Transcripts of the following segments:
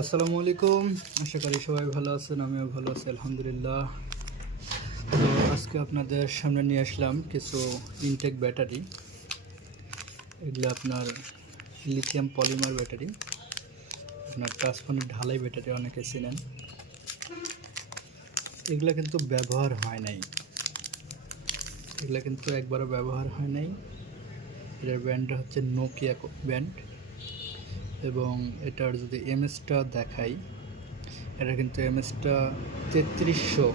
আসসালামু আলাইকুম। আশা করি সবাই ভালো আছেন, আমিও ভালো আছি আলহামদুলিল্লাহ। তো আজকে আপনাদের সামনে নিয়ে আসলাম কিছু ইনটেক ব্যাটারি। এগুলো আপনার লিথিয়াম পলিমার ব্যাটারি, আপনার ট্রান্সফর্মার ঢালাই ব্যাটারি অনেকে চেনেন। এগুলো কিন্তু ব্যবহার হয় নাই, এগুলো কিন্তু একবারও ব্যবহার হয় নাই। এটার ব্র্যান্ডটা হচ্ছে নোকিয়া ব্র্যান্ড, এবং এটার যদি এমএসটা দেখাই, এটা কিন্তু এমএসটা 3300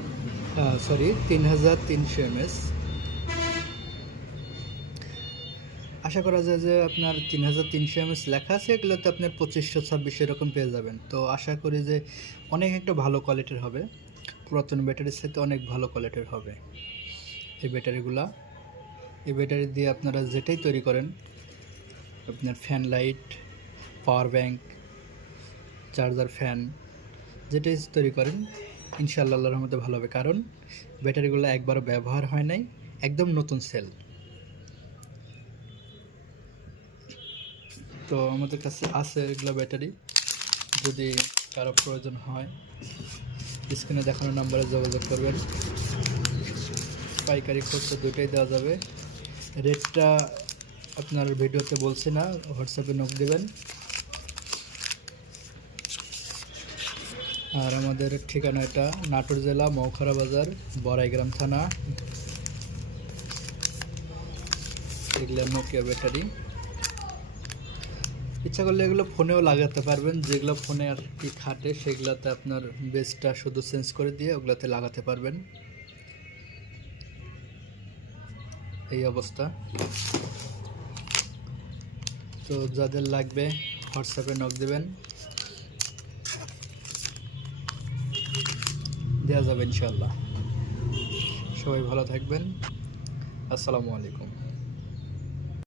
এমএস। আশা করা যায় যে আপনার 3300 এমএস লেখা আছে, এগুলোতে আপনার 2500-2600 এরকম পেয়ে যাবেন। তো আশা করি যে অনেক একটা ভালো কোয়ালিটির হবে, পুরাতন ব্যাটারির সাথে অনেক ভালো কোয়ালিটির হবে এই ব্যাটারিগুলা। এই ব্যাটারি দিয়ে আপনারা যেটাই তৈরি করেন, আপনার fan light, power bank, charger, fan, যেটাই তৈরি করেন ইনশাআল্লাহ আল্লাহর রহমতে ভালো হবে। কারণ ব্যাটারিগুলো একবারও ব্যবহার হয় নাই, একদম নতুন সেল। তো আমাদের কাছে আছে এগুলো ব্যাটারি, যদি কারো প্রয়োজন হয় স্ক্রিনে দেখানো নাম্বারে যোগাযোগ করবেন। পাইকারি খরচা দুটোই দেওয়া যাবে। রেটটা আপনার ভিডিওতে বলছি না, হোয়াটসঅ্যাপে নক দেবেন। আর আমাদের ঠিকানা এটা নাটোর জেলা মৌখারা বাজার, বড়াইগ্রাম থানা। এগুলো নোকিয়া ব্যাটারি। ইচ্ছা করলে এগুলো ফোনেও লাগাতে পারবেন, যেগুলো ফোনে আর কি খাটে সেগুলোতে আপনার বেসটা শুধু চেঞ্জ করে দিয়ে ওগুলোতে লাগাতে পারবেন। এই অবস্থা। তো যাদের লাগবে হোয়াটসঅ্যাপে নক দেবেন, দেওয়া যাবে ইনশাল্লাহ। সবাই ভালো থাকবেন। আসসালামু আলাইকুম।